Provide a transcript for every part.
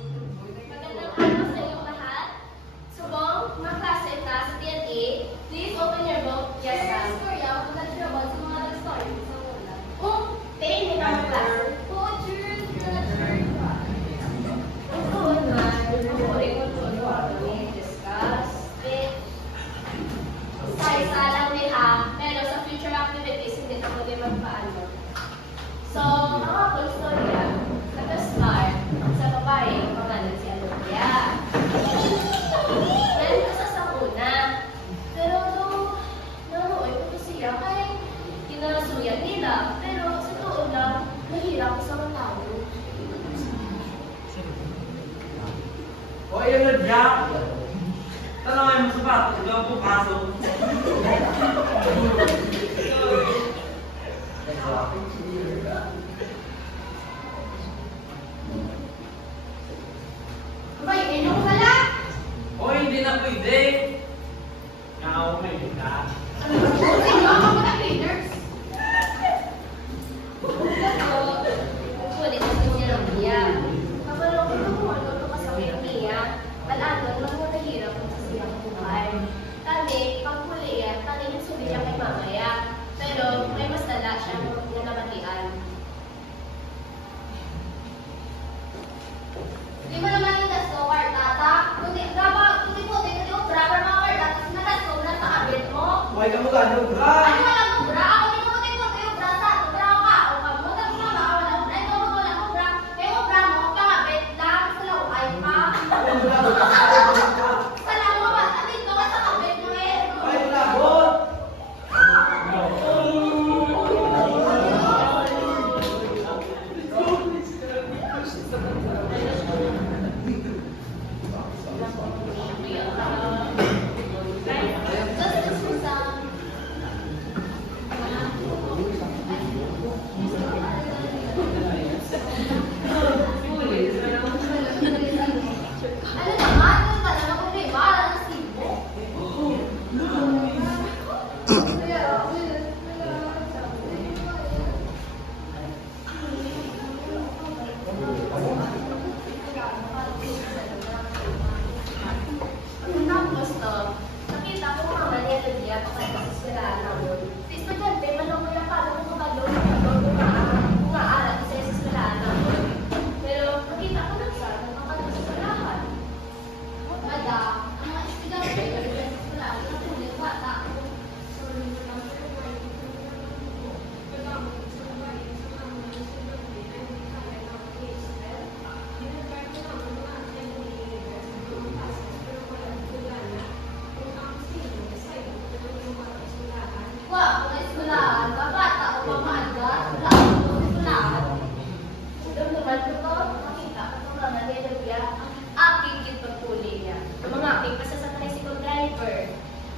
Magandang araw sa inyong lahat. Subong, mga klase na sa TNA, please open your book. Yes, ma'am. Storya, magandang sa mga nag-story sa una. Pain, may mga klase. Cheers! Discuss. Isa-isa lang din ha, pero sa future activities, hindi na mo din magpaano. So, mga storya, nag-start sa babae, pangalan si Alubia. Meron ko sa una. Pero nung naroon ko siya, kay kinasuyan nila. Pero sa tuon lang, nahirap ko sa mga tao. O, yun na, Jack. Tanongin mo sa bato, ikaw ang pupasok. Abay, inom ka lang! O, hindi na pwede. Nakaumin ka. Ikaw ako na cleaners. Sulit sa niya ng biya. Kapag ako nakuha ko sa niya, alam mo nahirap kung sa siyang buhay. Kami, pag huli yan, taningin sulit niya kay mamaya. Pero may mas dala siya na nabatian. Di mo naman yung dasto, Wartata? Kundi po, hindi yung bra, pero mga Wartata, nadasto na sa kabit mo. Huwag ka mo gano'n, bra. Ano wala mong bra? Ako din mo yung bra sa ato. Bra ka, o ka mo, tapos na ba, wala mong bra. Ikaw mo wala mong bra. Kaya mo bra mo, kakabit lang, sa laway pa. Sala mo ba? Atin ka ba sa kabit mo eh? Ay, labot. Ano naman? Ano ka naman kung may bala ng sibo? Tapos to, nakita ko mga niya at sila naman. Si estudyante, manong kaya paano kung kabalo kung aaral isa sa sila naman. Pero nakita ko lang siya, nagpapagod sa lahat. Bada, ang mga estudyante, nagpapagod sa lahat, natuloy, bata. Wah, mga eskwelahan, kabata o pamaaga, wala akong mga eskwelahan. Doon naman ko, makita ko itong mga niya, ang aking kitpagpuli niya. Ang mga aking pasasanay si driver.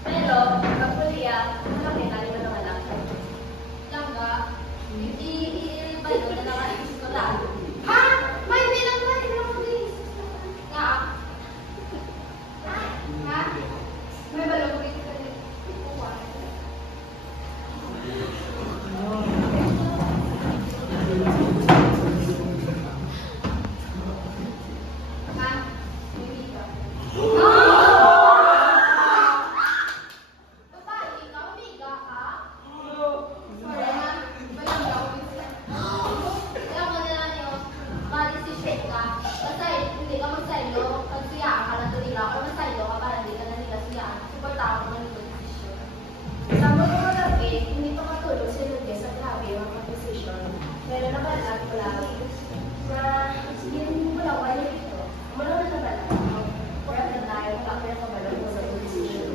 Pero, pagpuli niya, nakakita rin naman ang anak. Langga, i-balo na naman ang eskwelahan. Ha? May hindi lang ba? Hindi lang ko din. Nga? Ha? May balo ko rin ka din. Pero nabalat ko lang na yung bulaway nito, umano na nabalat ako. Kaya na tayo, kapag nabalat ko sa position.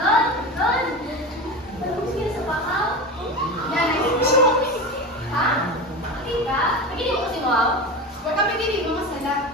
Don! Don! Talong siya sa bakaw? Yan, ha? Makita? Pagkini mo kasi mo? Huwag ka pagkini mo masala.